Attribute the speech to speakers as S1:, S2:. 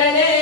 S1: ധരണേ